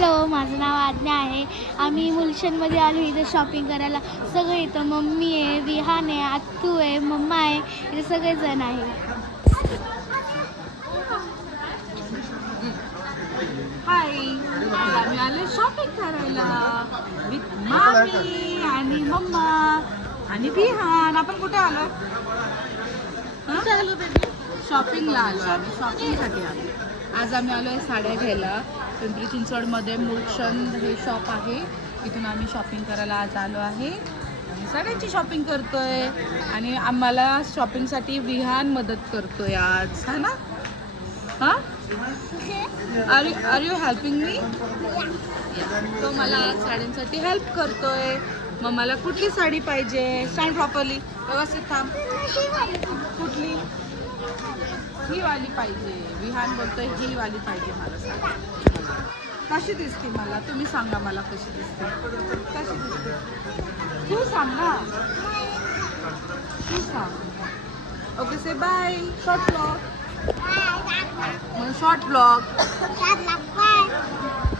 Hello, माझं नाव आज्ञा आहे. आम्ही मुलशनमध्ये आलो इथे शॉपिंग करायला. सगळे इथं मम्मी आहे, विहान आहे, आत्तू आहे, मम्मा आहे, इथे सगळेजण आहे. हाय, आम्ही आले शॉपिंग करायला विथ मामी आणि मम्मा आणि विहान. आपण कुठे आलो? शॉपिंगला आलो आम्ही, शॉपिंगसाठी आलो. आज आम्ही आलो आहे साड्या घ्यायला. पिंपरी चिंचवडमध्ये मुलशन हे शॉप आहे, इथून आम्ही शॉपिंग करायला आज आलो आहे. आम्ही साड्यांची शॉपिंग करतोय आणि आम्हाला शॉपिंगसाठी विहान मदत करतोय आज, हा ना? हां, आर यू हेल्पिंग मी? तो मला साड्यांसाठी हेल्प करतोय. मग मला कुठली साडी पाहिजे? स्टँड प्रॉपरली, व्यवस्थित थांब. कुठली? ही वाली पाहिजे. विहान बोलतोय ही वाली पाहिजे मला साडी. कशी दिसते मला? तुम्ही सांगा मला कशी दिसते. कशी दिसते तू सांग ना, तू सांग. Okay, say bye. Short blog, short blog.